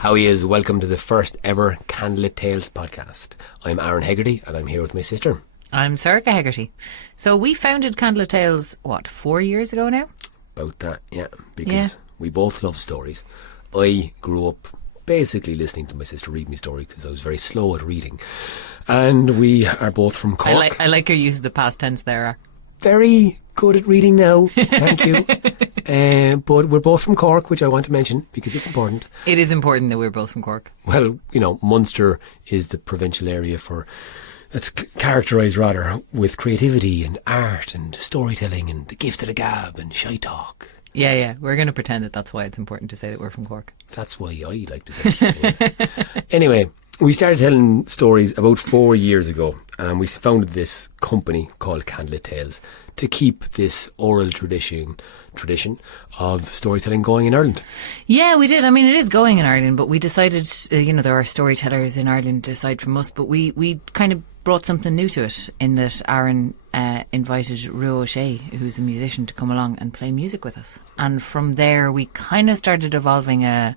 How he is. Welcome to the first ever Candlelittales podcast. I'm Aaron Hegarty and I'm here with my sister. I'm Sorcha Hegarty. So we founded Candlelittales, 4 years ago now? About that, yeah. Because we both love stories. I grew up basically listening to my sister read me stories because I was very slow at reading. And we are both from Cork. I like your use of the past tense there. Very good at reading now, thank you. But we're both from Cork, which I want to mention because it's important. It is important that we're both from Cork. Well, you know, Munster is the provincial area that's characterised rather with creativity and art and storytelling and the gift of the gab and shy talk. Yeah, we're going to pretend that that's why it's important to say that we're from Cork. That's why I like to say it. Yeah. Anyway, we started telling stories about 4 years ago, and we founded this company called Candlelittales to keep this oral tradition of storytelling going in Ireland. Yeah, we did. I mean, it is going in Ireland, but we decided, there are storytellers in Ireland aside from us, but we kind of brought something new to it in that Aaron invited Rua O'Shea, who's a musician, to come along and play music with us. And from there, we kind of started evolving a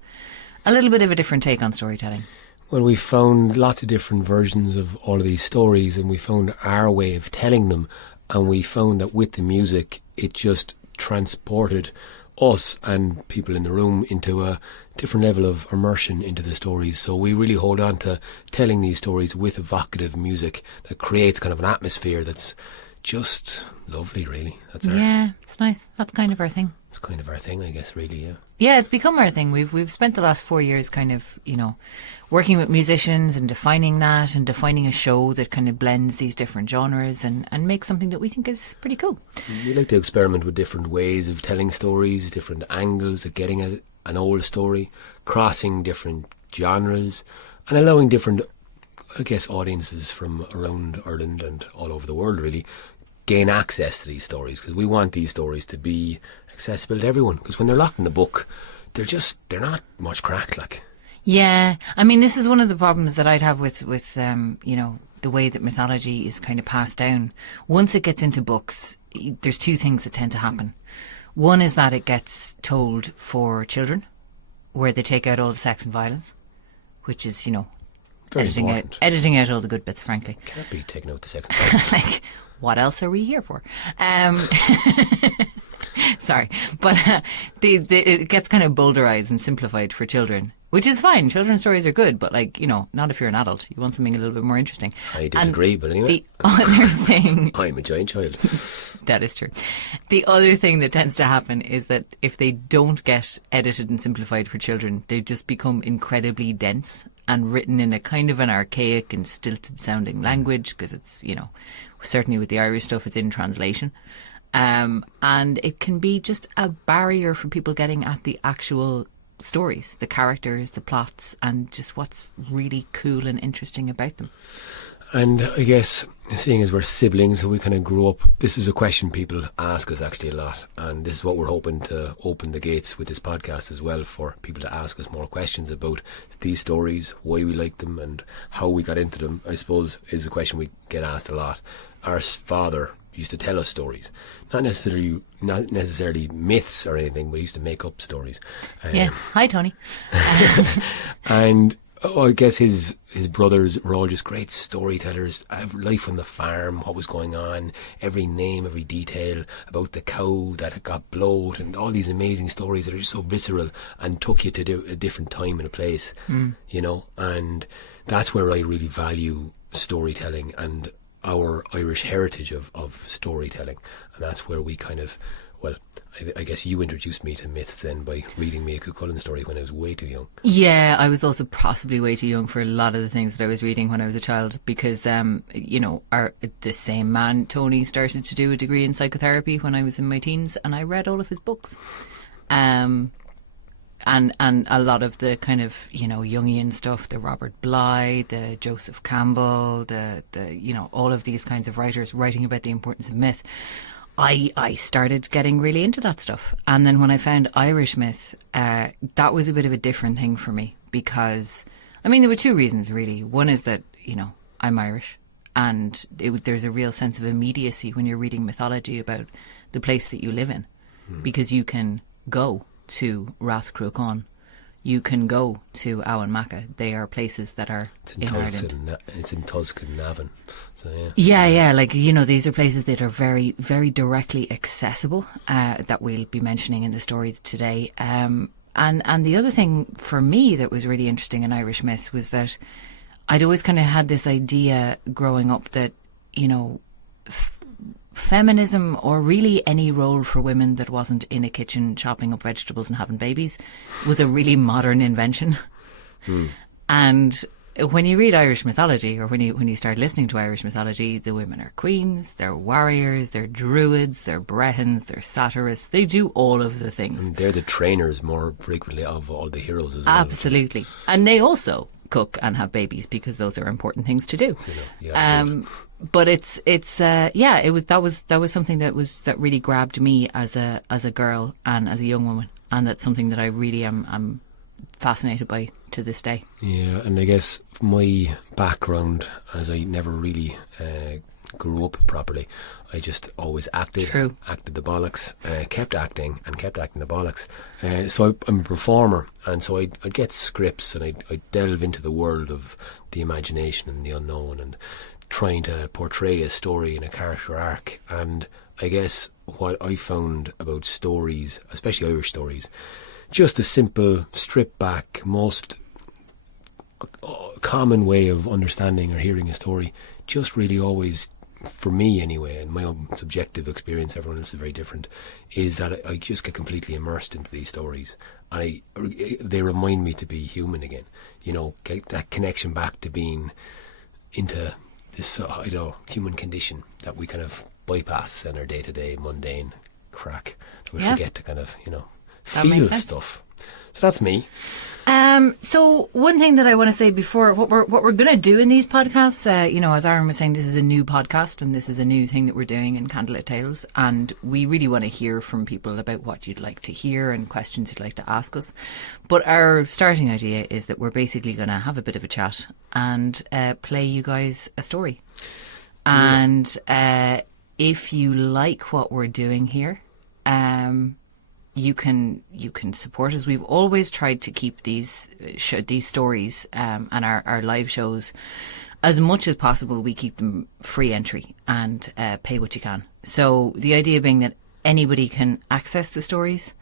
little bit of a different take on storytelling. Well, we found lots of different versions of all of these stories, and we found our way of telling them, and we found that with the music, it just transported us and people in the room into a different level of immersion into the stories. So we really hold on to telling these stories with evocative music that creates kind of an atmosphere that's just lovely, really. Yeah, it's nice. That's kind of our thing. It's kind of our thing, I guess, really, yeah. Yeah, it's become our thing. We've spent the last 4 years kind of, working with musicians and defining that and defining a show that kind of blends these different genres and makes something that we think is pretty cool. We like to experiment with different ways of telling stories, different angles of getting at an old story, crossing different genres and allowing different, I guess, audiences from around Ireland and all over the world, really, gain access to these stories, because we want these stories to be accessible to everyone, because when they're locked in a book, they're not much crack, like. Yeah, I mean, this is one of the problems that I'd have with the way that mythology is kind of passed down. Once it gets into books, there's two things that tend to happen. One is that it gets told for children, where they take out all the sex and violence, which is, editing out all the good bits, frankly. Can't be taking out the sex and violence. Like, what else are we here for? Sorry, but it gets kind of bowdlerized and simplified for children, which is fine. Children's stories are good, but not if you're an adult. You want something a little bit more interesting. I disagree, but anyway. The other thing... I'm a giant child. That is true. The other thing that tends to happen is that if they don't get edited and simplified for children, they just become incredibly dense and written in a kind of an archaic and stilted sounding language, because it's, certainly with the Irish stuff, it's in translation. And it can be just a barrier for people getting at the actual stories, the characters, the plots, and just what's really cool and interesting about them. And I guess, seeing as we're siblings, so we kind of grew up, this is a question people ask us actually a lot, and this is what we're hoping to open the gates with this podcast as well, for people to ask us more questions about these stories, why we like them and how we got into them, I suppose, is a question we get asked a lot. Our father used to tell us stories, not necessarily myths or anything, but he used to make up stories. Yeah, hi Tony. And I guess his brothers were all just great storytellers. Life on the farm, what was going on, every name, every detail about the cow that had got blowed, and all these amazing stories that are just so visceral and took you to a different time and a place, and that's where I really value storytelling and our Irish heritage of storytelling, and that's where we kind of, I guess you introduced me to myths then by reading me a Cuchulainn story when I was way too young. Yeah, I was also possibly way too young for a lot of the things that I was reading when I was a child, because the same man, Tony, started to do a degree in psychotherapy when I was in my teens, and I read all of his books. And a lot of the kind of, Jungian stuff, the Robert Bly, the Joseph Campbell, the all of these kinds of writers writing about the importance of myth. I started getting really into that stuff. And then when I found Irish myth, that was a bit of a different thing for me, because, there were two reasons really. One is that, I'm Irish, and there's a real sense of immediacy when you're reading mythology about the place that you live in, because you can go to Rath Cruachan, you can go to Owen Maca. They are places that are in Ireland. It's in Tusk and Navan. So, Yeah, like, you know, these are places that are very, very directly accessible, that we'll be mentioning in the story today. And the other thing for me that was really interesting in Irish myth was that I'd always kind of had this idea growing up that, you know, feminism, or really any role for women that wasn't in a kitchen chopping up vegetables and having babies, was a really modern invention. And when you read Irish mythology, or when you start listening to Irish mythology, the women are queens, they're warriors, they're druids, they're brehons, they're satirists. They do all of the things. And they're the trainers more frequently of all the heroes as well. Absolutely. And they also cook and have babies, because those are important things to do. But that was something that really grabbed me as a girl and as a young woman, and that's something that I really am fascinated by to this day. Yeah, and I guess my background, as I never really grew up properly, I just always acted the bollocks, kept acting the bollocks. So I'm a performer, and so I'd get scripts, and I'd delve into the world of the imagination and the unknown, and trying to portray a story in a character arc. And I guess what I found about stories, especially Irish stories, just a simple, stripped back, most common way of understanding or hearing a story, just really always, for me anyway, and my own subjective experience, everyone else is very different, is that I just get completely immersed into these stories. They remind me to be human again, you know, get that connection back to being into this human condition that we kind of bypass in our day-to-day mundane crack, that we forget to kind of, you know, feel stuff. So that's me. So one thing that I want to say before, what we're going to do in these podcasts, you know, as Aaron was saying, this is a new podcast, and this is a new thing that we're doing in Candlelit Tales, and we really want to hear from people about what you'd like to hear and questions you'd like to ask us. But our starting idea is that we're basically going to have a bit of a chat and play you guys a story. And if you like what we're doing here, you can support us. We've always tried to keep these stories and our live shows, as much as possible, we keep them free entry and pay what you can. So the idea being that anybody can access the stories,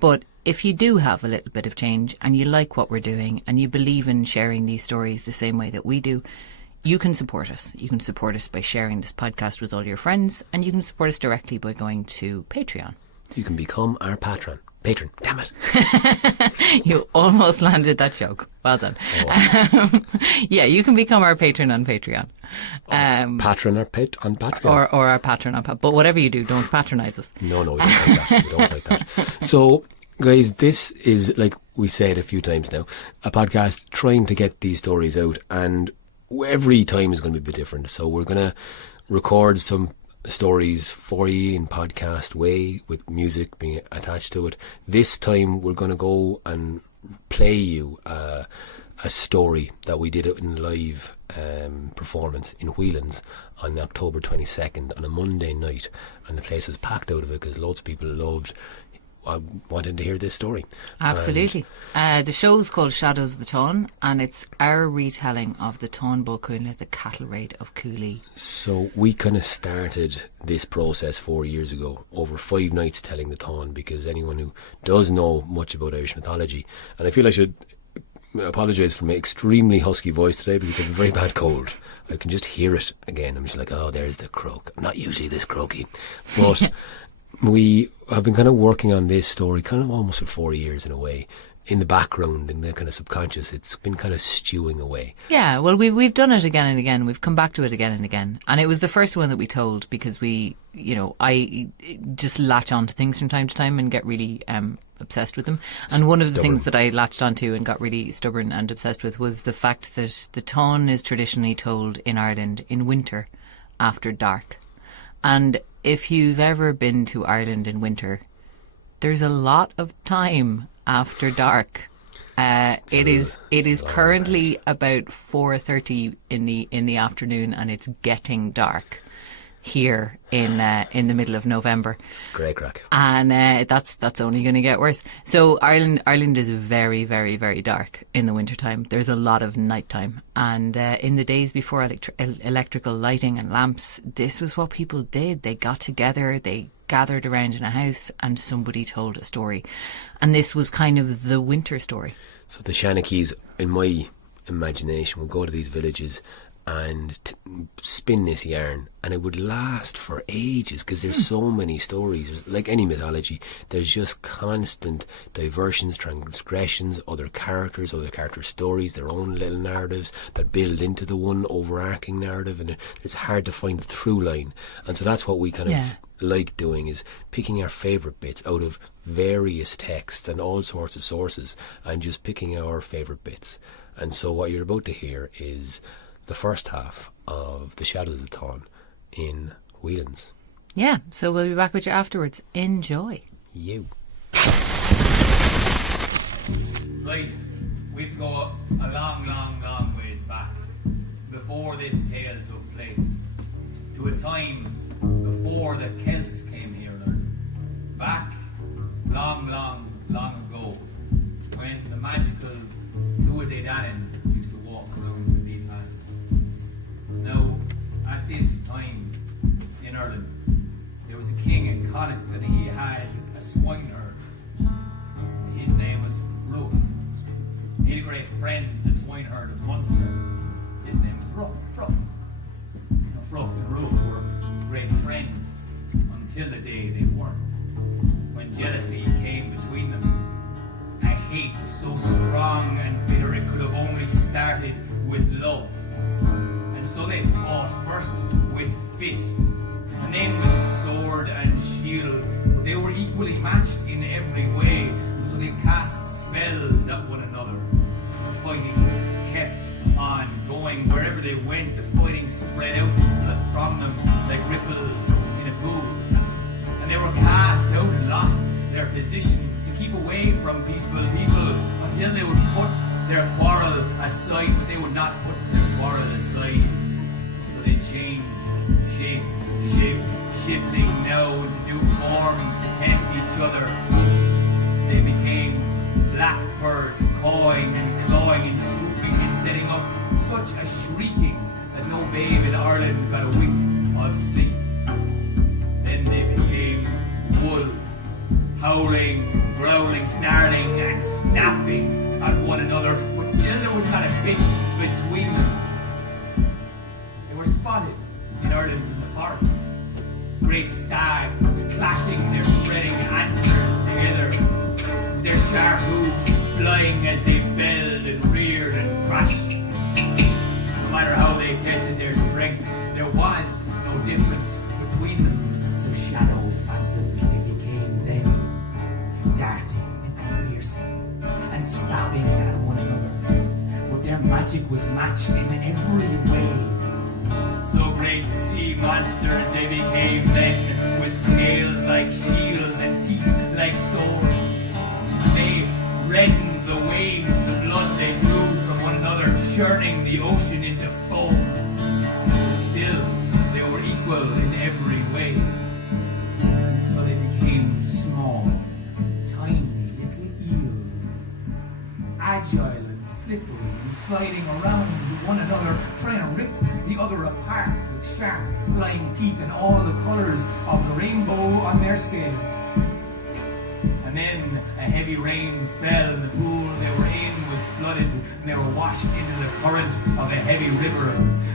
but if you do have a little bit of change and you like what we're doing and you believe in sharing these stories the same way that we do, you can support us. You can support us by sharing this podcast with all your friends, and you can support us directly by going to Patreon. You can become our patron. Damn it. You almost landed that joke. Well done. Yeah, you can become our patron on Patreon. Patron on Patreon. Or our patron on Patreon. But whatever you do, don't patronise us. No, we don't like that. We don't like that. So, guys, this is, like we said a few times now, a podcast trying to get these stories out, and every time is going to be a bit different. So we're going to record some stories for you in podcast way, with music being attached to it. This time we're going to go and play you a story that we did in live performance in Whelans on October 22nd on a Monday night, and the place was packed out of it because loads of people wanted to hear this story. Absolutely. The show's called Shadows of the Táin, and it's our retelling of the Táin Bo Culaigne, the cattle raid of Cooley. So we kind of started this process 4 years ago, over 5 nights telling the Táin, because anyone who does know much about Irish mythology, and I feel I should apologise for my extremely husky voice today because I have a very bad cold. I can just hear it again. I'm just like, oh, there's the croak. I'm not usually this croaky. But we have been kind of working on this story kind of almost for 4 years in a way. In the background, in the kind of subconscious, it's been kind of stewing away. Yeah, well, we've done it again and again. We've come back to it again and again. And it was the first one that we told because I just latch on to things from time to time and get really obsessed with them. And one of the things that I latched onto and got really stubborn and obsessed with was the fact that the Táin is traditionally told in Ireland in winter after dark. And if you've ever been to Ireland in winter, there's a lot of time after dark. It is currently about 4:30 in the afternoon, and it's getting dark. here in the middle of November. Great crack. And that's only going to get worse. So Ireland is very, very, very dark in the wintertime. There's a lot of nighttime. And in the days before electrical lighting and lamps, this was what people did. They got together, they gathered around in a house, and somebody told a story. And this was kind of the winter story. So the Shanakees, in my imagination, would go to these villages and spin this yarn, and it would last for ages because there's so many stories. There's, like any mythology, there's just constant diversions, transgressions, other character stories, their own little narratives that build into the one overarching narrative, and it's hard to find the through line. And so that's what we kind of like doing, is picking our favourite bits out of various texts and all sorts of sources and just picking our favourite bits. And so what you're about to hear is the first half of The Shadows of Táin in Whelans. Yeah, so we'll be back with you afterwards. Enjoy. You. Right, we have to go a long, long, long ways back before this tale took place, to a time before the Celts came here, back long, long, long ago, when the magical Tuatha used to walk around with these lanterns. Now, at this time in Ireland, there was a king in Connacht, and he had a swineherd. His name was Browne. He had a great friend, the swineherd of Munster. His name was Fruck. Fruck and Browne were great friends until the day they weren't. When jealousy came between them, a hate so strong and bitter it could have only started with love. And so they fought first with fists, and then with sword and shield. But they were equally matched in every way, and so they cast spells at one another. The fighting kept on going. Wherever they went, the fighting spread out from them like ripples in a pool. And they were cast out and lost their positions to keep away from peaceful people until they would put their quarrel aside, but they would not put their quarrel aside. So they changed, shifting now into new forms to test each other. They became blackbirds, cawing and clawing and swooping and setting up such a shrieking that no babe in Ireland got a wink of sleep. Then they became wolves, howling, growling, snarling and snapping at one another, but still there was not a bit between them. They were spotted in Ireland in the forests. Great stags clashing their spreading antlers together, with their sharp hooves flying as they bellowed and reared and crashed. No matter how they tested their strength, there was no difference between them. So shadow phantoms they became then, darting and piercing and stabbing at one another. But their magic was matched in every way. So great sea monsters they became then, with scales like shields and teeth like swords. They reddened the waves, the blood they drew from one another, churning the ocean into foam. But still, they were equal in every way. And so they became small, tiny little eels, agile and slippery and sliding around one another, trying to rip the other apart with sharp flying teeth and all the colours of the rainbow on their scales. And then a heavy rain fell and the pool they were in was flooded, and they were washed into the current of a heavy river,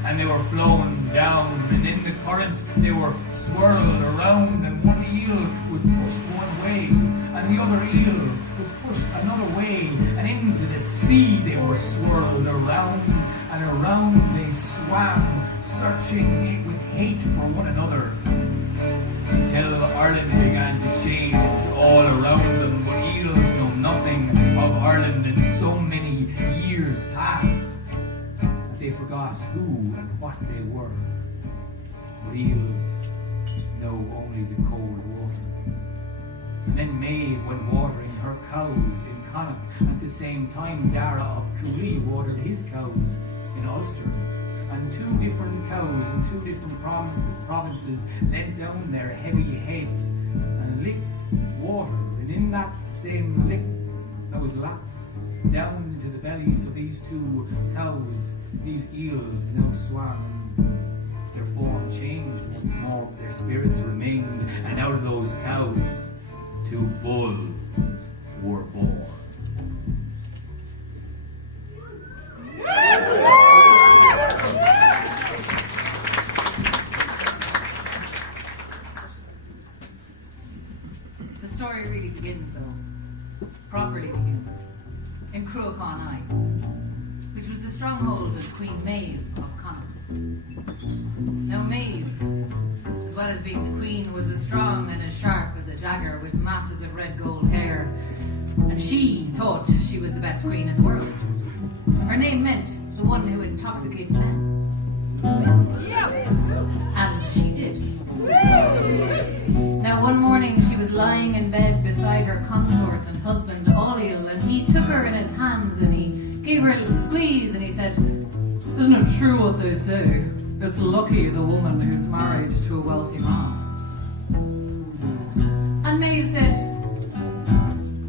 and they were flown down, and in the current they were swirled around, and one eel was pushed one way and the other eel was pushed another way, and into the sea they were swirled around and around they swam, searching with hate for one another, until Ireland began to change all around them. But eels know nothing of Ireland, and so many years passed that they forgot who and what they were. But eels know only the cold water. And then Maeve went watering her cows in Connacht. At the same time, Darragh of Kenn watered his cows in Ulster. and 2 different cows in 2 different provinces leant down their heavy heads and licked water, and in that same lick that was lapped down into the bellies of these 2 cows, these eels now swam, and their form changed once more, but their spirits remained, and out of those cows 2 bulls were born. The story really begins, though, properly begins, in Cruachan, which was the stronghold of Queen Maeve of Connacht. Now Maeve, as well as being the queen, was as strong and as sharp as a dagger with masses of red gold hair, and she thought she was the best queen in the world. Her name meant the one who intoxicates men. And she did. Now one morning she was lying in bed beside her consort and husband Audrey, and he took her in his hands and he gave her a little squeeze and he said, "Isn't it true what they say? It's lucky the woman who's married to a wealthy man." And Maeve said,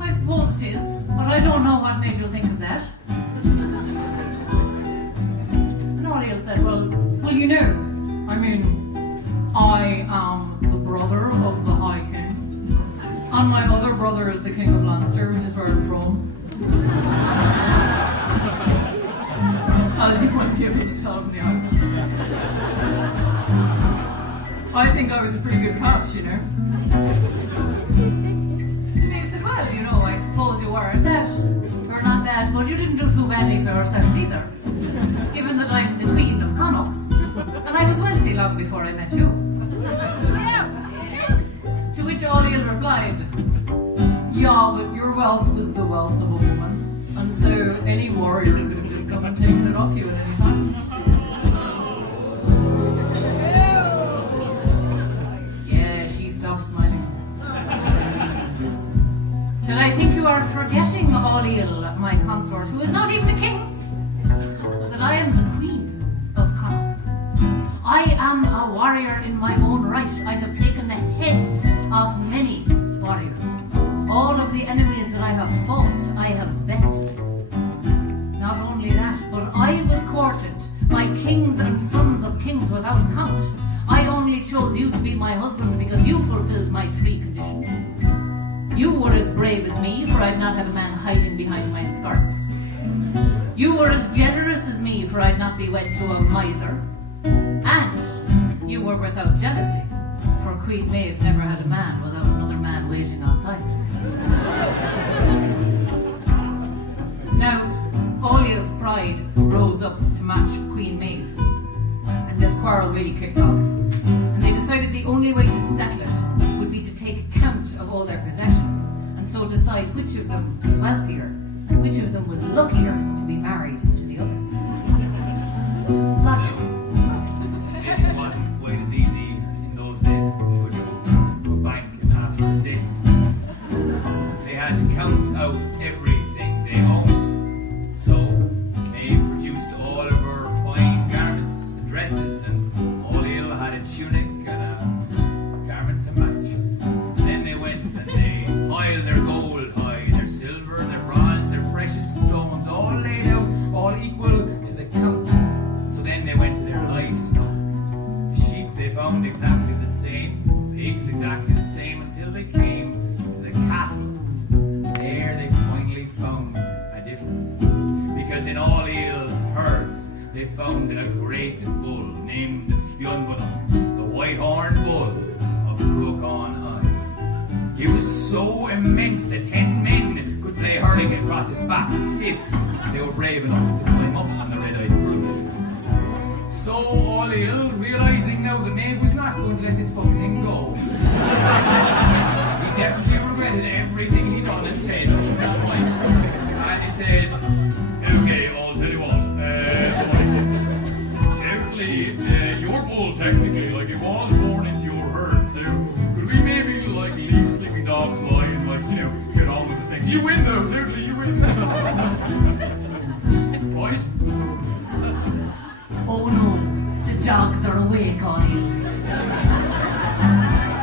"I suppose it is, but I don't know what made you think of that." And Audrey said, well, you know, I mean, I am the brother of the High King, and my other brother is the King of Leinster, which is where I'm from. I think might be able to tell from the accent. I think I was a pretty good catch, you know. And he said, well, you know, I suppose you weren't bad. You're not bad, but you didn't do too badly for yourself either. Given that I'm the Queen of Connacht, and I was wealthy long before I met you. To which Audrey replied, yeah, but your wealth was the wealth of a woman, and so any warrior could have just come and taken it off you at any time. Yeah, she stopped smiling. Said, I think you are forgetting, Audrey, my consort, who is not even the king, that I am the queen of Connacht. I am a warrior in my own right. I have taken the heads of many warriors. All of the enemies that I have fought, I have bested. Not only that, but I was courted by kings and sons of kings without count. I only chose you to be my husband because you fulfilled my 3 conditions. You were as brave as me, for I'd not have a man hiding behind my skirts. You were as generous as me, for I'd not be wed to a miser. And you were without jealousy, for Queen Maeve never had a man without another man waiting outside. Now, Oile's pride rose up to match Queen Maeve's, and this quarrel really kicked off. And they decided the only way to settle it would be to take account of all their possessions, and so decide which of them was wealthier, and which of them was luckier to be married to the other. Logic. This wasn't quite as easy in those days. You would go to a bank and ask for a statement. They had to count out everything they owned. So Maeve produced all of her fine garments and dresses, and Oileal had a tunic and a garment to match. And then they went and they piled their gold high, their silver, their bronze, their precious stones, all laid out, all equal to the count. So then they went to their livestock. The sheep they found exactly the same, pigs exactly the same, until they came to the cattle. There they finally found a difference. Because in all Eil's herds, they found a great bull named Fionn-Bunnock, the white-horned bull of Cruachan. He was so immense that 10 men could play hurling across his back if they were brave enough to climb up on the red-eyed brute. So Oileal, realizing now that Maeve was not going to let this fucking thing go, he definitely regretted everything he'd done and said at that point. And he said, okay, I'll tell you what, boys, your bull technically, like, it was born into your herd, so could we maybe, like, leave sleeping dogs lie and, like, you know, get on with the thing? You win though, totally, you win. Boys? Oh no, Culaigne.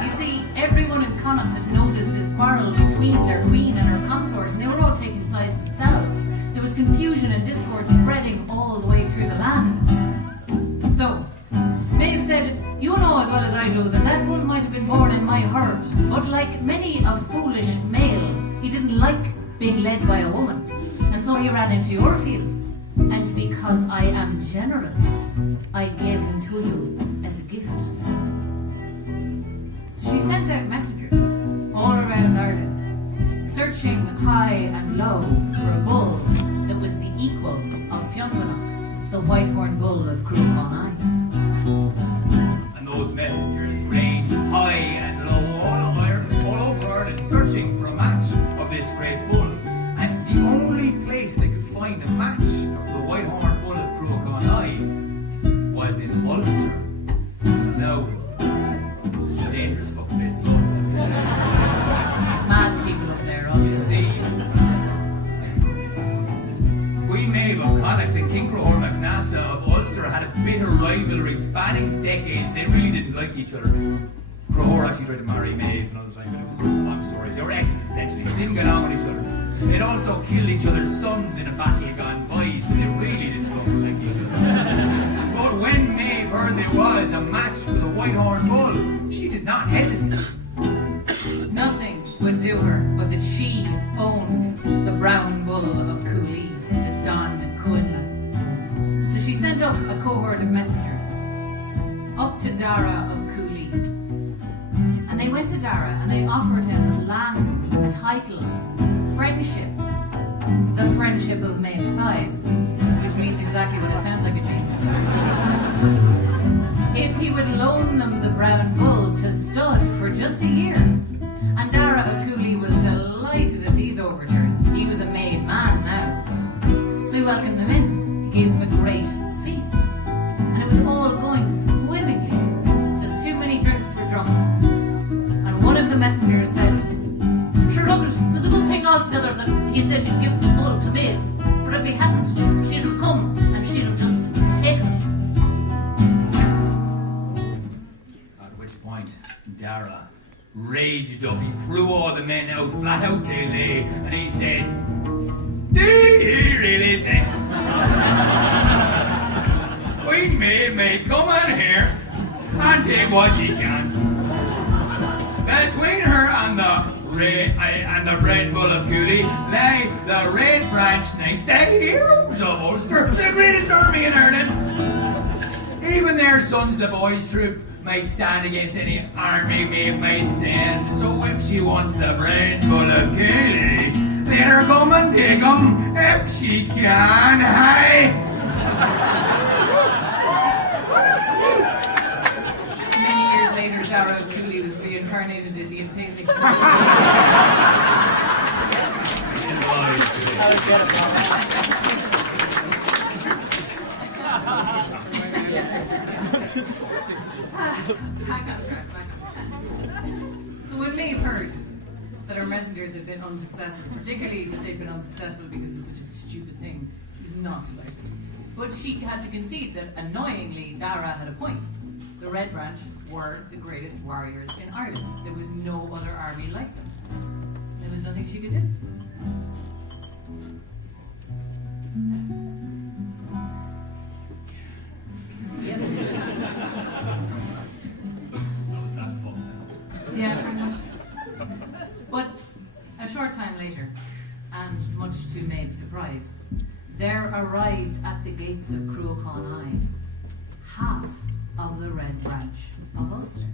You see, everyone in Connacht had noticed this quarrel between their queen and her consort, and they were all taking sides themselves. There was confusion and discord spreading all the way through the land. So, Maeve said, you know as well as I do that that bull might have been born in my herd, but like many a foolish male, he didn't like being led by a woman, and so he ran into your fields. And because I am generous, I gave him to you as a gift. She sent out messengers all around Ireland, searching high and low for a bull that was the equal of Fionn, the white-horned bull of Culaigne. And those messengers ranged high and low all over Ireland, searching for a match of this great bull. And the only place they could find a match of the white-horned bull of Culaigne was in Ulster. No, dangerous fucking place to go. Mad people up there, You see, Queen Maeve of Connacht and King Crohor MacNassa of Ulster had a bitter rivalry spanning decades. They really didn't like each other. Crohor actually tried to marry Maeve and others like, but it was a long story. They were exes essentially. They didn't get on with each other. They'd also killed each other's sons in a battle gone by, so they really didn't like each other. But when Maeve heard there was a match for the white-horned bull, she did not hesitate. Nothing would do her but that she owned the brown bull of Cooley that gone to Cunla. So she sent up a cohort of messengers up to Darragh of Cooley. And they went to Darragh and they offered him lands, titles, friendship, the friendship of Maeve's thighs, which means exactly what it sounds like it means. If he would loan them the brown bull to stud for just a year. And Darragh of Cooley was delighted at these overtures. He was a made man now. So he welcomed them in. He gave them a great feast. And it was all going swimmingly till too many drinks were drunk. And one of the messengers said, "Sure, look, it's a good thing altogether that he said he'd give the bull to Maeve. For if he hadn't, she'd have come and she'd have just taken it." At which point, Darragh raged up. He threw all the men out, flat out they lay, and he said, "Do you really think Queen Maeve may come in here and take what she can? Between her and the Red Bull of Cooley lay the Red Branch Knights, the heroes of Ulster, the greatest army in Ireland. Even their sons, the boys' troop, might stand against any army Maeve might send. So if she wants the Red Bull of Cooley, let her come and take him if she can, hey?" Many years later, Darragh of Cooley was reincarnated as Ian Paisley. So when Maeve heard that her messengers had been unsuccessful, particularly that they'd been unsuccessful because of such a stupid thing, she was not delighted. But she had to concede that, annoyingly, Darragh had a point. The Red Branch were the greatest warriors in Ireland. There was no other army like them. There was nothing she could do. Yep. That was that fun. Yeah. But a short time later, and much to Maeve's surprise, there arrived at the gates of Culaigne half of the Red Branch of Ulster.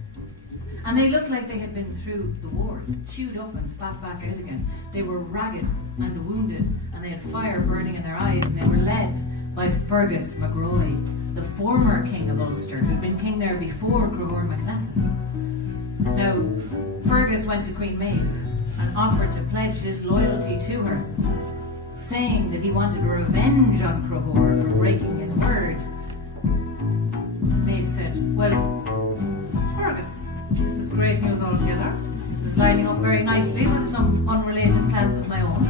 And they looked like they had been through the wars, chewed up and spat back out again. They were ragged and wounded, and they had fire burning in their eyes, and they were led by Fergus MacRoy, the former king of Ulster, who'd been king there before Crohor MacNassa. Now, Fergus went to Queen Maeve and offered to pledge his loyalty to her, saying that he wanted revenge on Crohor for breaking his word. Maeve said, "Well, Fergus, this is great news altogether. This is lining up very nicely with some unrelated plans of my own.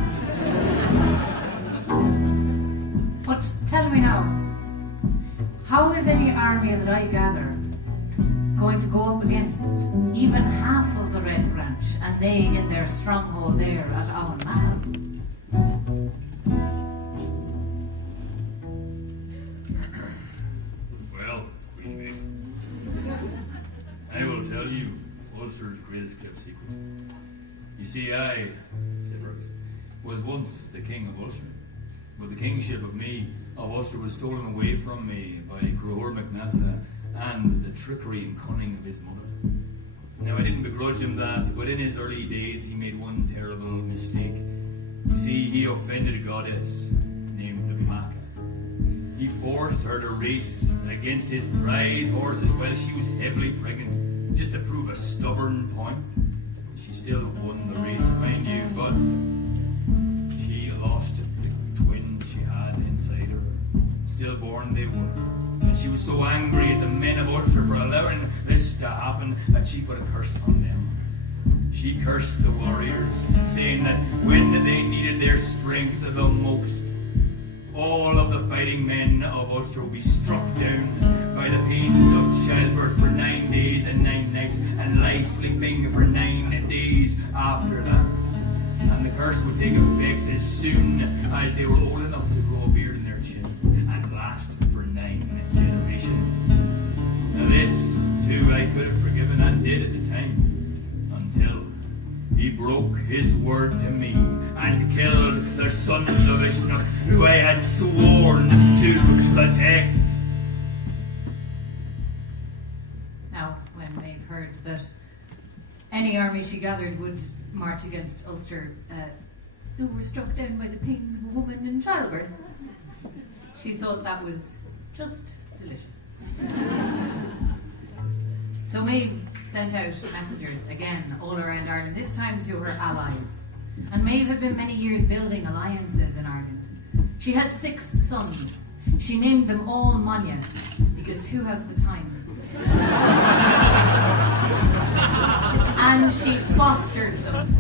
But tell me now, how is any army that I gather going to go up against even half of the Red Branch, and they in their stronghold there at Maeve. Well, Queen Maeve, I will tell you Ulster's greatest kept secret. You see, I, said Fergus, was once the King of Ulster, but the kingship of Ulster was stolen away from me by Cruhor MacNassa and the trickery and cunning of his mother. Now, I didn't begrudge him that, but in his early days he made one terrible mistake. You see, he offended a goddess named Maca. He forced her to race against his prize horses while she was heavily pregnant, just to prove a stubborn point. She still won the race, mind you, but she lost the twins she had inside her. Stillborn they were. And she was so angry at the men of Ulster for allowing this to happen that she put a curse on them. She cursed the warriors, saying that when they needed their strength the most, all of the fighting men of Ulster will be struck down by the pains of childbirth for 9 days and 9 nights, and lie sleeping for 9 days after that. And the curse would take effect as soon as they were old enough to grow a beard in their chin, and last for 9 generations. Now this, too, I could have forgiven and did at the time, until he broke his word to me and killed the sons of Ishna who I had sworn to protect. Now, when Maeve heard that any army she gathered would march against Ulster, who were struck down by the pains of a woman in childbirth, she thought that was just delicious. So Maeve sent out messengers again all around Ireland, this time to her allies. And Maeve had been many years building alliances in Ireland. She had 6 sons. She named them all Nyan, because who has the time? And she fostered them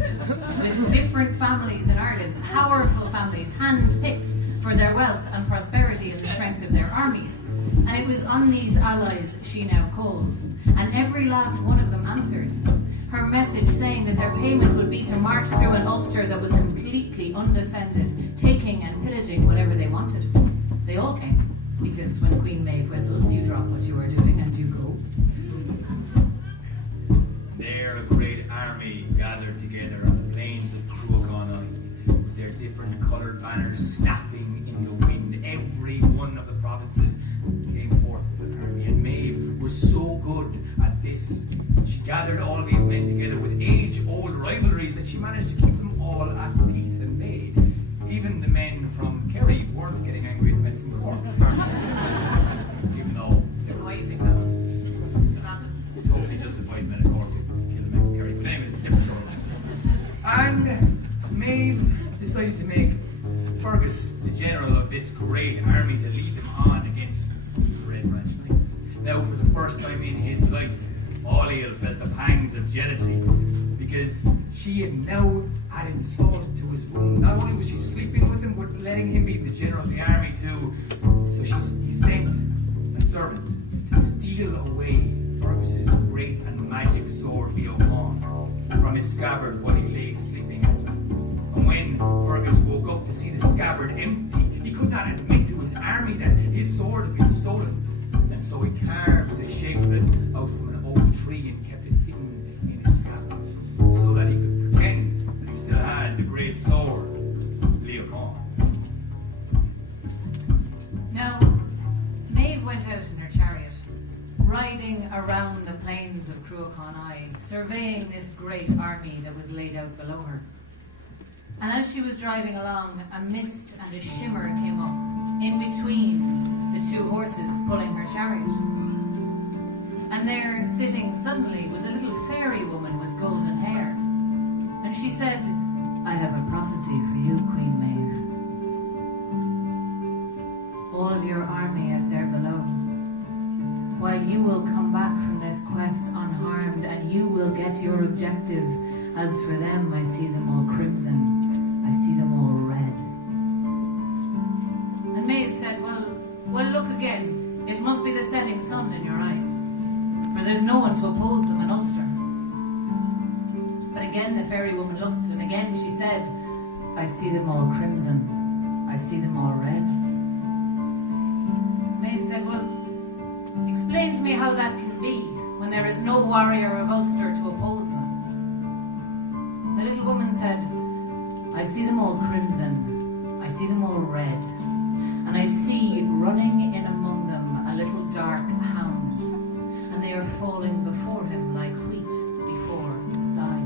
with different families in Ireland, powerful families, hand-picked for their wealth and prosperity and the strength of their armies. And it was on these allies she now called, and every last one of them answered. Her message saying that their payment would be to march through an Ulster that was completely undefended, taking and pillaging whatever they wanted. They all came, because when Queen Maeve whistles, you drop what you are doing and you go. There a great army gathered together on the plains of Cruachanai, with their different coloured banners snapping in the wind. Every one of the provinces came forth with an army, and Maeve was so good at this. She gathered all these men together with age-old rivalries that she managed to keep them all at peace and bay. Even the men from Kerry weren't getting angry at the men from Cork. Even though Why you pick that one? totally justified men of Cork to kill the men from Kerry. But anyway, it's a different story. And Maeve decided to make Fergus the general of this great army to lead them on against the Red Branch Knights. Now, for the first time in his life, Aoife felt the pangs of jealousy, because she had now added salt to his wound. Not only was she sleeping with him, but letting him be the general of the army too. So he sent a servant to steal away Fergus's great and magic sword, Leopold, from his scabbard while he lay sleeping. And when Fergus woke up to see the scabbard empty, he could not admit to his army that his sword had been stolen. And so he carved the shape of it out from an oak tree and kept it hidden in his scabbard, so that he could pretend that he still had the great sword, Leopold. Now, Maeve went out in her chariot, riding around the plains of Cruachanai, surveying this great army that was laid out below her. And as she was driving along, a mist and a shimmer came up in between the 2 horses pulling her chariot. And there, sitting suddenly, was a little fairy woman with golden hair. And she said, "I have a prophecy for you, Queen Maeve. All of your army out there below, while you will come back from this quest unharmed, and you will get your objective. As for them, I see them all crimson. I see them all red." And Maeve said, well, look again. It must be the setting sun in your eyes. for there's no one to oppose them in Ulster. But again the fairy woman looked, and again she said, I see them all crimson, I see them all red. Maeve said, well, explain to me how that can be when there is no warrior of Ulster to oppose them. The little woman said, I see them all crimson, I see them all red, and I see running in among them a little dark hound, and they are falling before him like wheat before the scythe.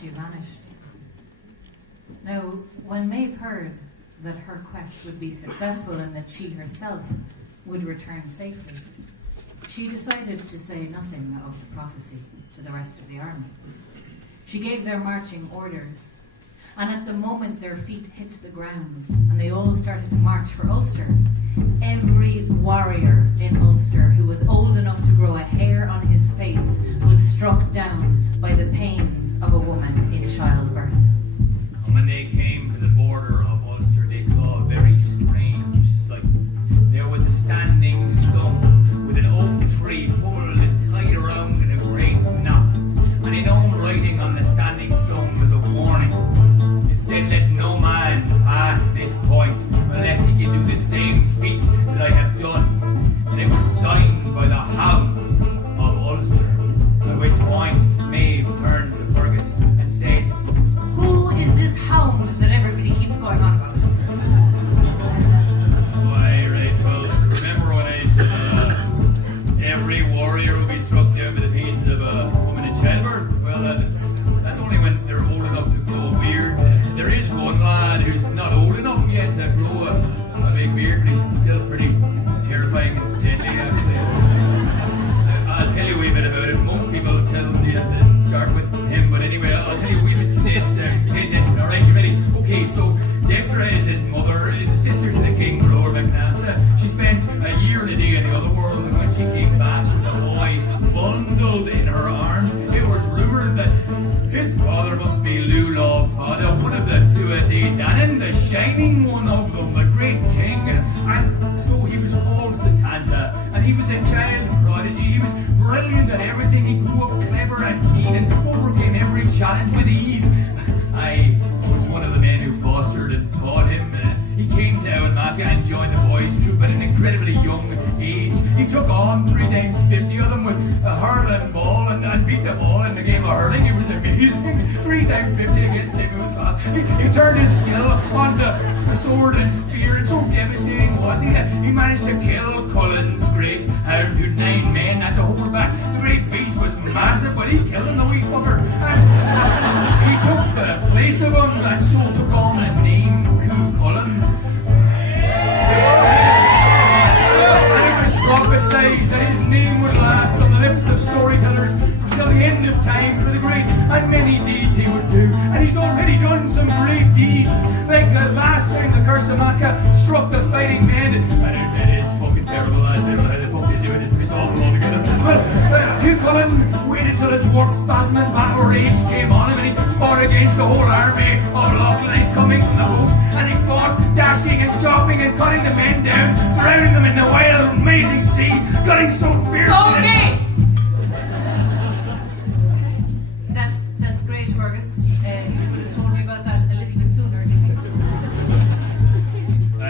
She vanished. Now, when Maeve heard that her quest would be successful and that she herself would return safely, she decided to say nothing of the prophecy to the rest of the army. She gave their marching orders, and at the moment their feet hit the ground and they all started to march for Ulster, every warrior in Ulster who was old enough to grow a hair on his face was struck down by the pains of a woman in childbirth. And when they came to the border of Ulster, they saw a very strange sight. There was a standing stone with an oak tree pulled and tied around in a great knot. And in own writing on the standing stone was a warning. It said, let no man pass this point unless he can do the same feat that I have done. And it was signed by the Hound of Ulster. At which point Maeve turned to Fergus and said, who is this hound that everybody keeps going on about? why, right, well, remember when I said every warrior will be struck down by the pains of a woman in childbirth? Well, that's only when they're old enough to grow a beard. There is one lad who's not old enough yet to grow a big beard, but he's still pretty terrifying and deadly, actually. I'll tell you a wee bit about it. Most people tell you to start with him, but anyway, I'll tell you a wee bit. Pay attention, alright, you ready? Okay, so Debra is his mother, the sister to the king, Browne McNasa. She spent a year and a day in the other world, and when she came back with a boy bundled in her arms, it was rumoured that his father must be Lulaw Fada, one of the two a day Dannon, the shining one of them, the great king. And so he was called Satanta, and he was a child prodigy. He was brilliant at everything. He grew up clever and keen and overcame every challenge with ease. I was one of the men who fostered and taught him. He came to Aoife and joined the boys' troop at an incredibly young age. He took on 3 times 50 of them with a hurling ball and beat them all in the game of hurling. It was amazing. 3 times 50 against him. It was class. He turned his skill onto a sword and spear, and so devastating was he that he managed to kill Cullen's great hound, who 9 men had to hold back. The great beast was massive, but he killed him, the wee fucker. And he took the place of him, and so took on the name Cullen. And it was prophesied prophesies that his name would last on the lips of storytellers till the end of time for the great and many deeds he would do. And he's already done some great deeds, like the last time the curse of Maca struck the fighting men. And it is fucking terrible, lads. I don't know how the fuck they do it. It's awful altogether. Well, Hugh Cullen waited till his work spasm and battle rage came on him, and he fought against the whole army of Loughlins coming from the host, and he fought dashing and chopping and cutting the men down, drowning them in the wild, amazing sea, cutting so fiercely. Okay! That's great, Fergus. You would have told me about that a little bit sooner, didn't you? I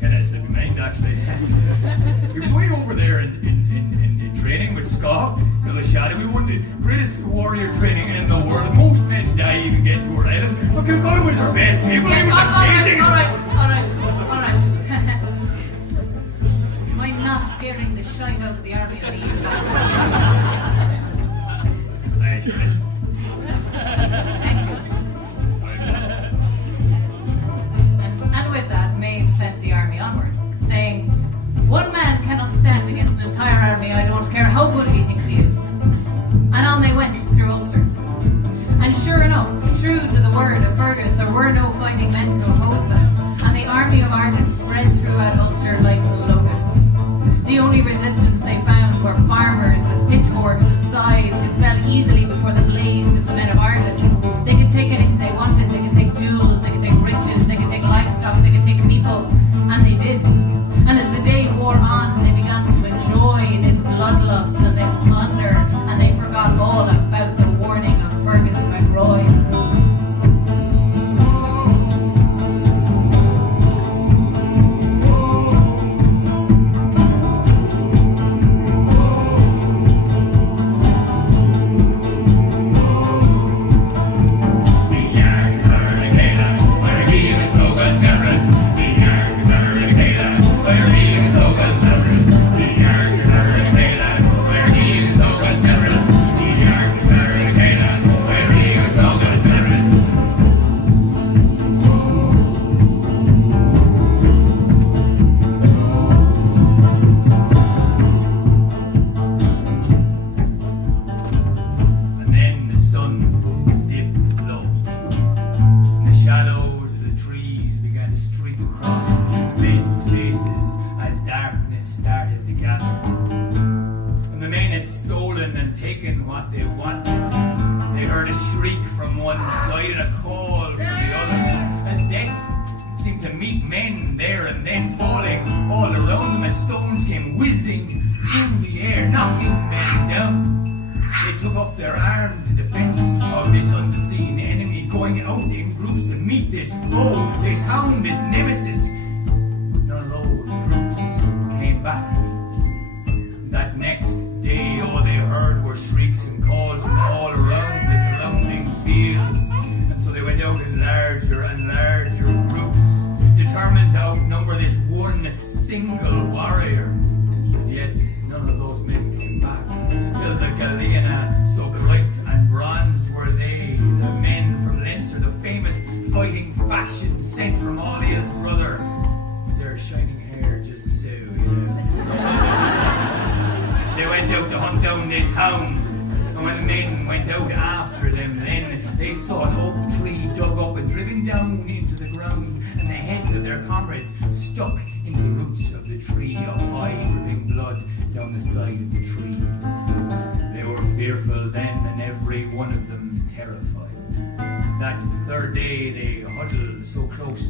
kind of slipped my mind, actually. We were going over there in training with Scott, the shadowy one, the greatest warrior training in the world. Most men die even get to our island, but Kilcullen was our best mate. He was amazing. All right. Mind not scaring the shite out of the army of these Thank you. And with that, Maeve sent the army onwards, saying, "One man cannot stand against an entire army, I don't care how good he thinks he is." And on they went through Ulster. And sure enough, true to the word of Fergus, there were no fighting men to oppose them, and the army of Ireland spread throughout Ulster like locusts. The only resistance they found were farmers with pitchforks and scythes who fell easily before the blades of the men of Ireland. They could take anything they wanted. They could take jewels, they could take riches, they could take livestock, they could take people, and they did. And as the day wore on, they began to enjoy this bloodlust and this plunder, and they forgot all about the warning of Fergus McRoy.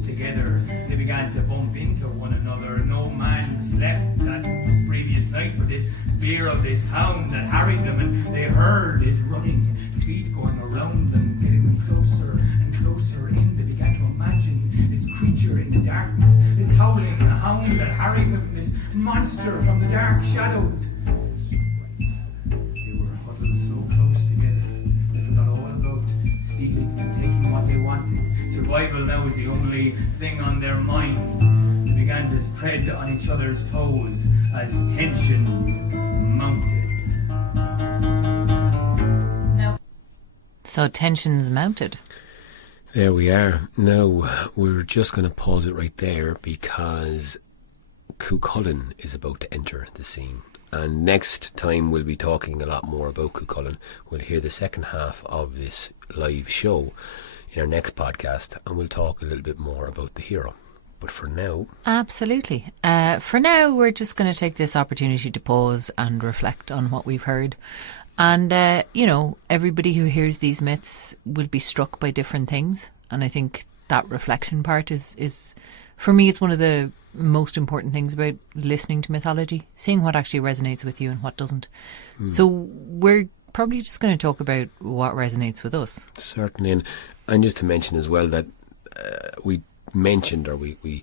Together, they began to bump into one another. No man slept that previous night for this fear of this hound that harried them, and they heard his running feet going around them, getting them closer and closer in. They began to imagine this creature in the darkness, this howling hound that harried them, this monster from the dark shadows. They were huddled so close together, they forgot all about stealing and taking what they wanted. Survival now was the only thing on their mind. They began to tread on each other's toes as tensions mounted. No. So tensions mounted. There we are. Now, we're just going to pause it right there because Cuchulainn is about to enter the scene. And next time we'll be talking a lot more about Cuchulainn. We'll hear the second half of this live show in our next podcast, and we'll talk a little bit more about the hero. But for now... Absolutely. For now, we're just going to take this opportunity to pause and reflect on what we've heard. And, everybody who hears these myths will be struck by different things. And I think that reflection part is for me, it's one of the most important things about listening to mythology, seeing what actually resonates with you and what doesn't. So we're probably just going to talk about what resonates with us. Certainly. And just to mention as well that we mentioned, or we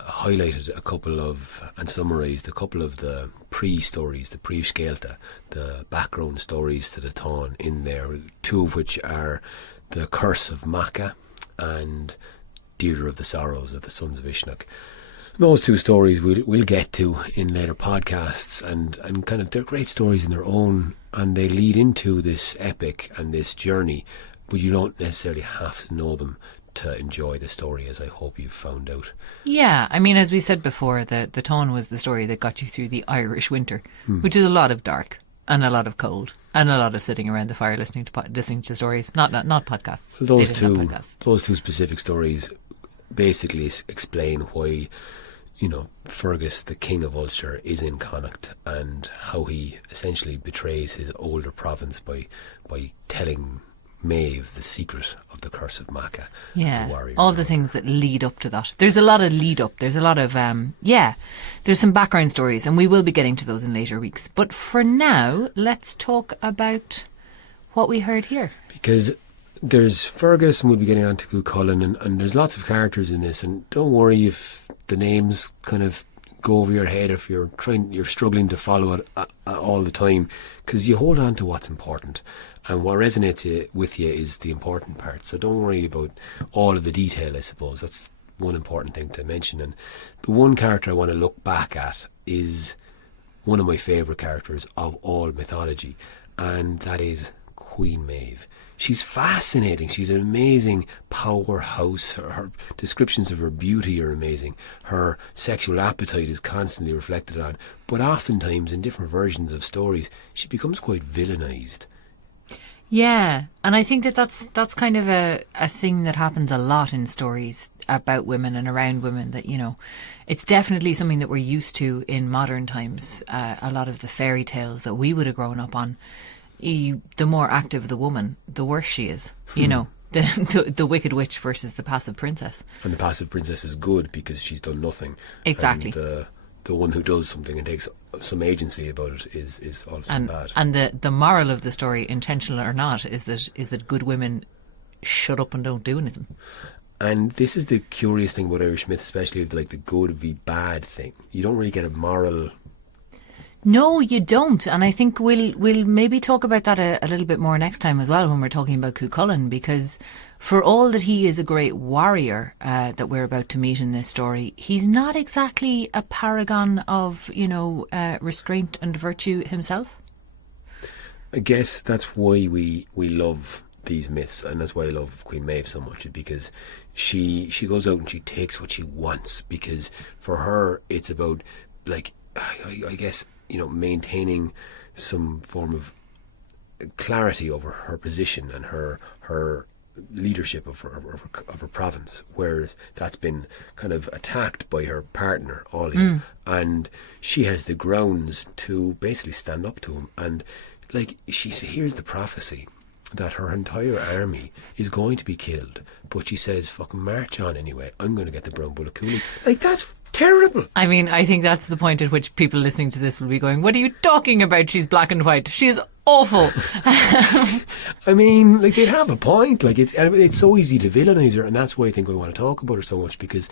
highlighted a couple of, and summarised a couple of the pre-stories, the pre-scailta, the background stories to the Táin in there, two of which are the Curse of Macha and Deirdre of the Sorrows of the Sons of Uisneach. Those two stories we'll get to in later podcasts, and kind of they're great stories in their own, and they lead into this epic and this journey, but you don't necessarily have to know them to enjoy the story, as I hope you've found out. Yeah, I mean, as we said before, the Táin was the story that got you through the Irish winter, which is a lot of dark and a lot of cold and a lot of sitting around the fire listening to stories, not podcasts. Those two specific stories basically explain why, Fergus, the King of Ulster, is in Connacht, and how he essentially betrays his older province by telling Maeve the secret of the Curse of Macha. Yeah, the warriors all the things that lead up to that. There's a lot of lead up. There's a lot of, there's some background stories, and we will be getting to those in later weeks. But for now, let's talk about what we heard here. Because there's Fergus, and we'll be getting on to Cuchulainn, and there's lots of characters in this, and don't worry if the names kind of go over your head, if you're struggling to follow it all the time, because you hold on to what's important, and what resonates with you is the important part. So don't worry about all of the detail, I suppose. That's one important thing to mention. And the one character I want to look back at is one of my favourite characters of all mythology, and that is Queen Maeve. She's fascinating. She's an amazing powerhouse. Her descriptions of her beauty are amazing. Her sexual appetite is constantly reflected on. But oftentimes, in different versions of stories, she becomes quite villainised. Yeah, and I think that's kind of a thing that happens a lot in stories about women and around women, that, it's definitely something that we're used to in modern times. A lot of the fairy tales that we would have grown up on, the more active the woman, the worse she is. The wicked witch versus the passive princess. And the passive princess is good because she's done nothing. Exactly. And the one who does something and takes some agency about it is also bad. And the moral of the story, intentional or not, is that good women shut up and don't do anything. And this is the curious thing about Irish myth, especially of the good v bad thing. You don't really get a moral. No, you don't. And I think we'll maybe talk about that a little bit more next time as well, when we're talking about Cuchulainn, because for all that he is a great warrior that we're about to meet in this story, he's not exactly a paragon of, restraint and virtue himself. I guess that's why we love these myths, and that's why I love Queen Maeve so much, because she goes out and she takes what she wants, because for her it's about, I guess, maintaining some form of clarity over her position and her leadership of her province, whereas that's been kind of attacked by her partner, Ollie, and she has the grounds to basically stand up to him. And she hears the prophecy that her entire army is going to be killed, but she says, fucking march on anyway, I'm going to get the brown bull of Cooley. That's terrible. I mean, I think that's the point at which people listening to this will be going, what are you talking about? She's black and white. She's awful. I mean, they'd have a point. It's so easy to villainise her, and that's why I think we want to talk about her so much, because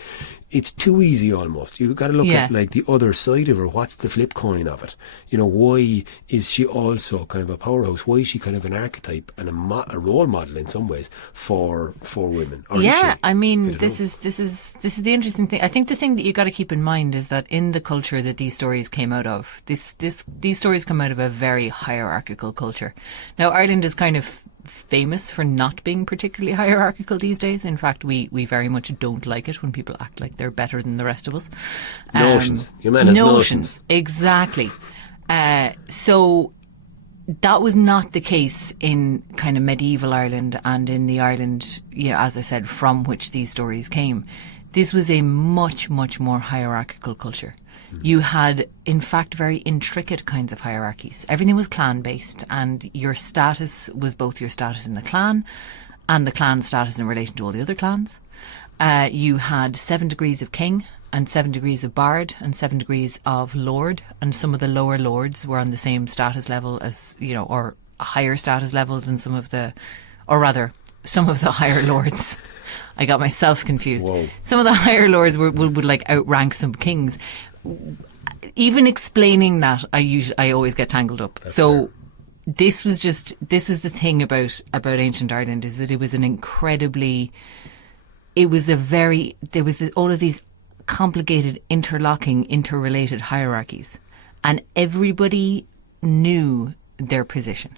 it's too easy almost. You've got to look at the other side of her. What's the flip coin of it? Why is she also kind of a powerhouse? Why is she kind of an archetype and a role model in some ways for women? Or I mean, this is the interesting thing. I think the thing that you got to keep in mind is that in the culture that these stories came out of, these stories come out of a very hierarchical culture. Now, Ireland is kind of famous for not being particularly hierarchical these days. In fact, we very much don't like it when people act like they're better than the rest of us. Notions. Your man has notions. Exactly. So that was not the case in kind of medieval Ireland and in the Ireland, as I said, from which these stories came. This was a much, much more hierarchical culture. You had, in fact, very intricate kinds of hierarchies. Everything was clan-based, and your status was both your status in the clan and the clan status in relation to all the other clans. You had 7 degrees of king and 7 degrees of bard and 7 degrees of lord, and some of the lower lords were on the same status level as, or a higher status level than some of the higher lords. I got myself confused. Whoa. Some of the higher lords would like outrank some kings. Even explaining that, I always get tangled up. That's so fair. this was the thing about ancient Ireland, is that it was all of these complicated, interlocking, interrelated hierarchies, and everybody knew their position,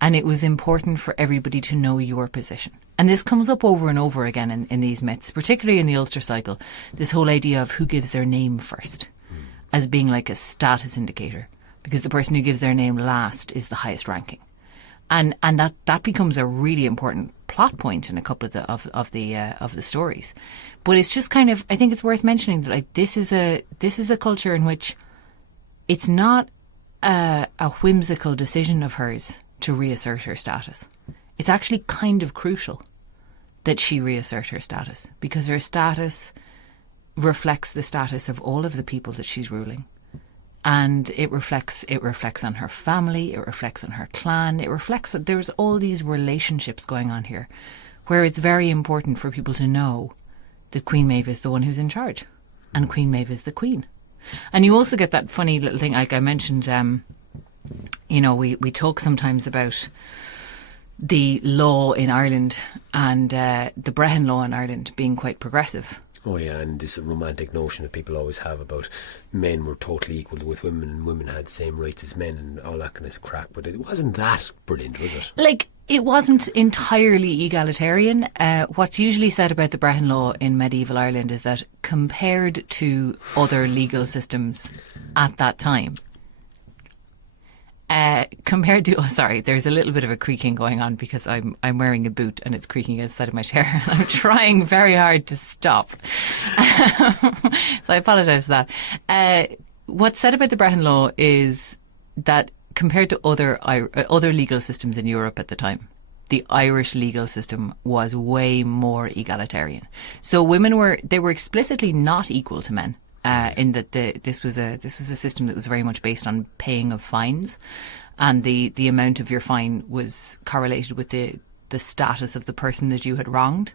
and it was important for everybody to know your position. And this comes up over and over again in these myths, particularly in the Ulster cycle, this whole idea of who gives their name first as being like a status indicator, because the person who gives their name last is the highest ranking. And that becomes a really important plot point in a couple of the stories. But it's just kind of, I think it's worth mentioning that like this is a culture in which it's not a whimsical decision of hers to reassert her status. It's actually kind of crucial that she reassert her status, because her status reflects the status of all of the people that she's ruling. And it reflects on her family, it reflects on her clan, there's all these relationships going on here where it's very important for people to know that Queen Maeve is the one who's in charge and Queen Maeve is the queen. And you also get that funny little thing, like I mentioned, we talk sometimes about the law in Ireland and the Brehon law in Ireland being quite progressive. Oh yeah, and this romantic notion that people always have about men were totally equal with women and women had the same rights as men and all that kind of crack, but it wasn't that brilliant, was it? Like, it wasn't entirely egalitarian. What's usually said about the Brehon law in medieval Ireland is that compared to other legal systems at that time, there's a little bit of a creaking going on because I'm wearing a boot and it's creaking outside of my chair and I'm trying very hard to stop. So I apologise for that. What's said about the Brehon law is that compared to other legal systems in Europe at the time, the Irish legal system was way more egalitarian. So women were explicitly not equal to men. In that this was a system that was very much based on paying of fines, and the amount of your fine was correlated with the status of the person that you had wronged,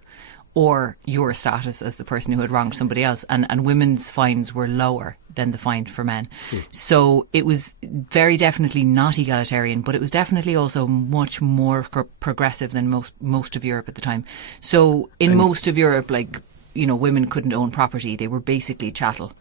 or your status as the person who had wronged somebody else. And women's fines were lower than the fine for men. So it was very definitely not egalitarian, but it was definitely also much more progressive than most of Europe at the time. So in most of Europe, like, women couldn't own property. They were basically chattel.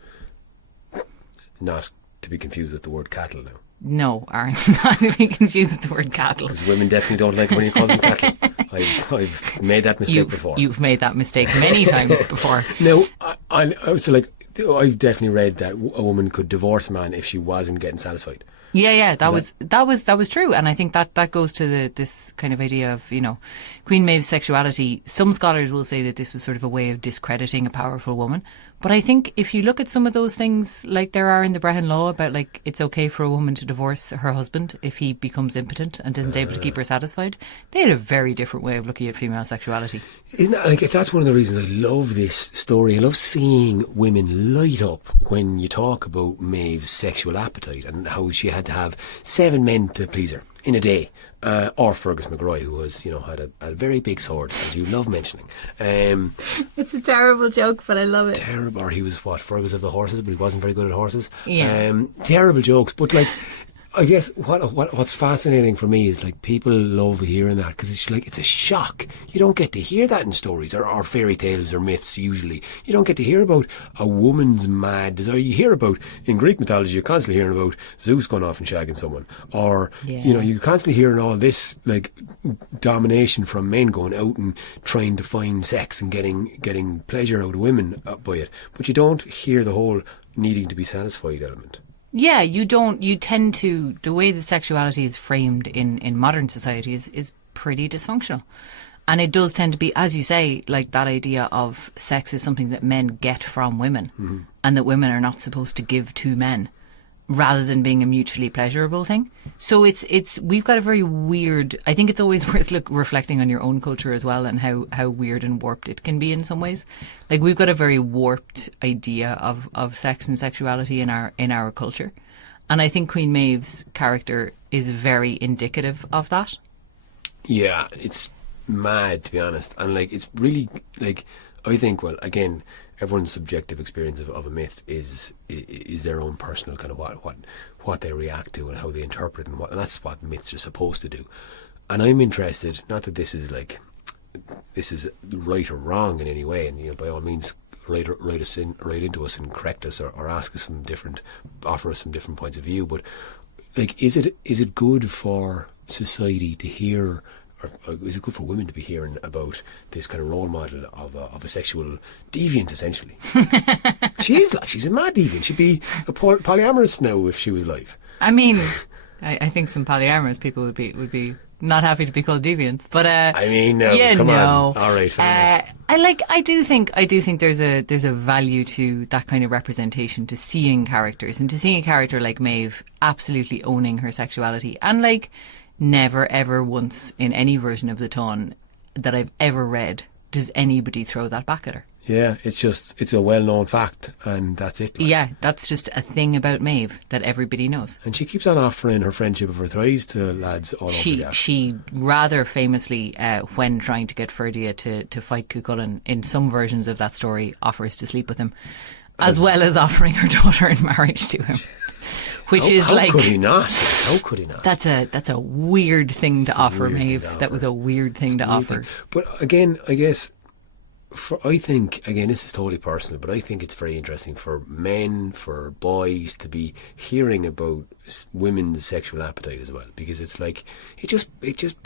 Not to be confused with the word cattle now. No, Aaron, not to be confused with the word cattle. Because women definitely don't like it when you call them cattle. I've made that mistake before. You've made that mistake many times before. Now, I've definitely read that a woman could divorce a man if she wasn't getting satisfied. Yeah, that was true, and I think that goes to this kind of idea of Queen Maeve's sexuality. Some scholars will say that this was sort of a way of discrediting a powerful woman, but I think if you look at some of those things, like there are in the Brehon law about like it's okay for a woman to divorce her husband if he becomes impotent and isn't able to keep her satisfied, they had a very different way of looking at female sexuality. Isn't that, like, that's one of the reasons I love this story. I love seeing women light up when you talk about Maeve's sexual appetite and how she had to have 7 men to please her in a day. Or Fergus McRoy, who was, had a very big sword, as you love mentioning. It's a terrible joke, but I love it. Terrible. Or he was, Fergus of the horses, but he wasn't very good at horses. Yeah. Terrible jokes. But, like, I guess what's fascinating for me is like people love hearing that because it's like it's a shock. You don't get to hear that in stories or fairy tales or myths usually. You don't get to hear about a woman's mad desire. You hear about, in Greek mythology, you're constantly hearing about Zeus going off and shagging someone, or you're constantly hearing all this like domination from men going out and trying to find sex and getting pleasure out of women by it. But you don't hear the whole needing to be satisfied element. Yeah, you tend to, the way that sexuality is framed in modern society is pretty dysfunctional. And it does tend to be, as you say, like that idea of sex is something that men get from women and that women are not supposed to give to men, rather than being a mutually pleasurable thing. So we've got a very weird, I think it's always worth reflecting on your own culture as well and how weird and warped it can be in some ways. Like we've got a very warped idea of sex and sexuality in our culture. And I think Queen Maeve's character is very indicative of that. Yeah, it's mad, to be honest. And like, it's really like, I think, well, again, everyone's subjective experience of a myth is their own personal kind of what they react to and how they interpret and that's what myths are supposed to do. And I'm interested, not that this is right or wrong in any way, and by all means write into us and correct us or ask us offer us some different points of view. But like, is it good for society to hear? Or is it good for women to be hearing about this kind of role model of a sexual deviant, essentially? She's a mad deviant. She'd be a polyamorous now if she was alive. I mean, I think some polyamorous people would be not happy to be called deviants. But come on. All right. I do think there's a value to that kind of representation, to seeing characters and to seeing a character like Maeve absolutely owning her sexuality and like. Never, ever once in any version of the Táin that I've ever read does anybody throw that back at her. Yeah, it's a well-known fact, and that's it. Like. Yeah, that's just a thing about Maeve that everybody knows. And she keeps on offering her friendship of her thighs to lads all over the She rather famously, when trying to get Ferdia to fight Cuchulainn, in some versions of that story, offers to sleep with him, as well as offering her daughter in marriage to him. Which how could he not? How could he not? That's a weird thing to offer, Maeve. That was a weird thing to offer. But again, I guess, I think, this is totally personal, but I think it's very interesting for men, for boys to be hearing about women's sexual appetite as well, because it's like, it just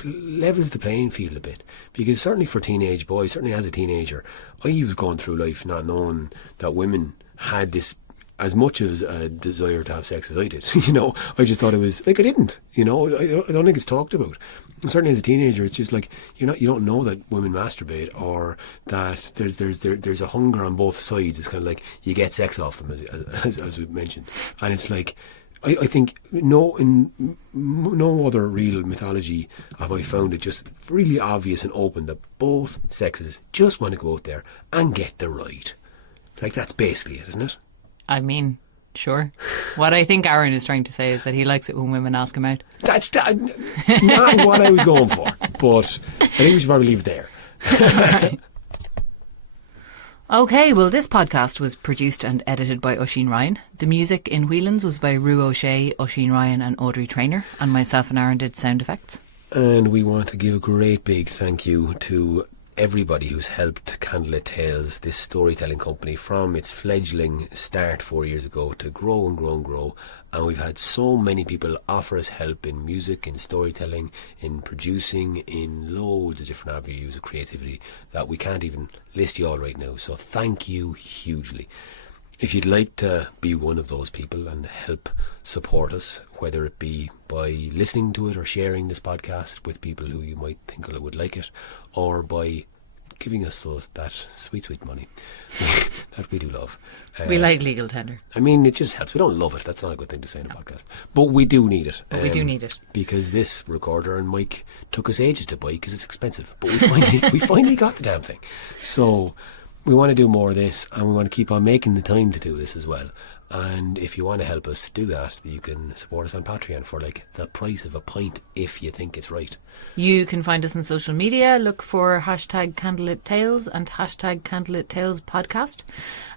levels the playing field a bit. Because certainly for teenage boys, certainly as a teenager, I was going through life not knowing that women had this as much as a desire to have sex as I did. I just thought it was like, I didn't. I don't think it's talked about. And certainly as a teenager, it's just like you don't know that women masturbate, or that there's a hunger on both sides. It's kind of like you get sex off them, as we mentioned, and it's like I think in no other real mythology have I found it just really obvious and open that both sexes just want to go out there and get the ride. Like, that's basically it, isn't it? I mean, sure. What I think Aaron is trying to say is that he likes it when women ask him out. That's not what I was going for, but I think we should probably leave it there. Right. Okay, well, this podcast was produced and edited by Oisin Ryan. The music in Whelans was by Rue O'Shea, Oisin Ryan and Audrey Trainor, and myself and Aaron did sound effects. And we want to give a great big thank you to everybody who's helped Candlelit Tales, this storytelling company, from its fledgling start 4 years ago to grow and grow and grow. And we've had so many people offer us help in music, in storytelling, in producing, in loads of different avenues of creativity that we can't even list you all right now. So thank you hugely. If you'd like to be one of those people and help support us, whether it be by listening to it or sharing this podcast with people who you might think would like it, or by giving us that sweet money that we do love. We like legal tender. I mean, it just helps. We don't love it. That's not a good thing to say in a podcast. But we do need it. But we do need it. Because this recorder and mic took us ages to buy because it's expensive. But we finally got the damn thing. So we want to do more of this, and we want to keep on making the time to do this as well. And if you want to help us do that, you can support us on Patreon for like the price of a pint if you think it's right. You can find us on social media. Look for #CandleLitTales and #Candlelittalespodcast.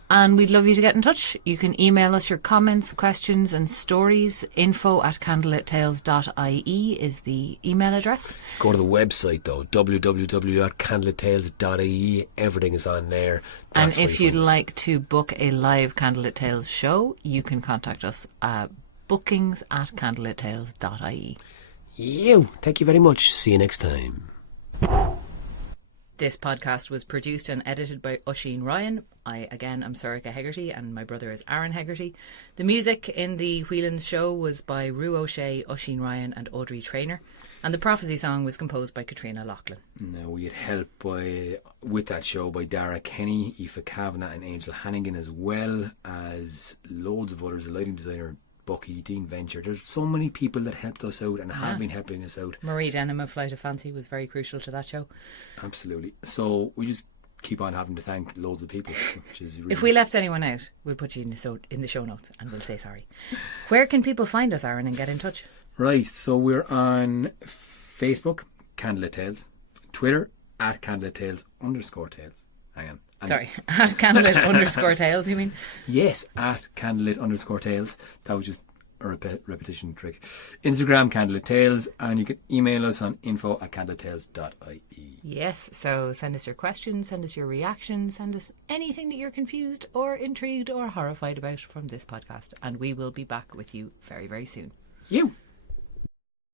And we'd love you to get in touch. You can email us your comments, questions and stories. info@candlelittales.ie is the email address. Go to the website though, www.candlelittales.ie. Everything is on there. And if you'd like to book a live Candlelit Tales show, you can contact us at bookings@candlelittales.ie. Thank you very much. See you next time. This podcast was produced and edited by Oisin Ryan. I, again, am Sorcha Hegarty and my brother is Aaron Hegarty. The music in the Whelans show was by Rue O'Shea, Oisin Ryan and Audrey Trainor. And the prophecy song was composed by Catriona Loughlin. Now, we had help with that show by Darragh Kenn, Aoife Kavanagh and Angel Hannigan, as well as loads of others, a lighting designer, Bucky, Dean Venture. There's so many people that helped us out and have been helping us out. Marie Denham of Flight of Fancy was very crucial to that show. Absolutely. So we just keep on having to thank loads of people, which is really... If we left anyone out, we'll put you in the show notes and we'll say sorry. Where can people find us, Aaron, and get in touch? Right, so we're on Facebook, Candlelit Tales, Twitter, @candlelittales_tales. Hang on. Sorry, @candlelit_tales, you mean? Yes, @candlelit_tales. That was just a repetition trick. Instagram, Candlelit Tales, and you can email us on info@candlelittales.ie. Yes, so send us your questions, send us your reactions, send us anything that you're confused or intrigued or horrified about from this podcast, and we will be back with you very, very soon. You.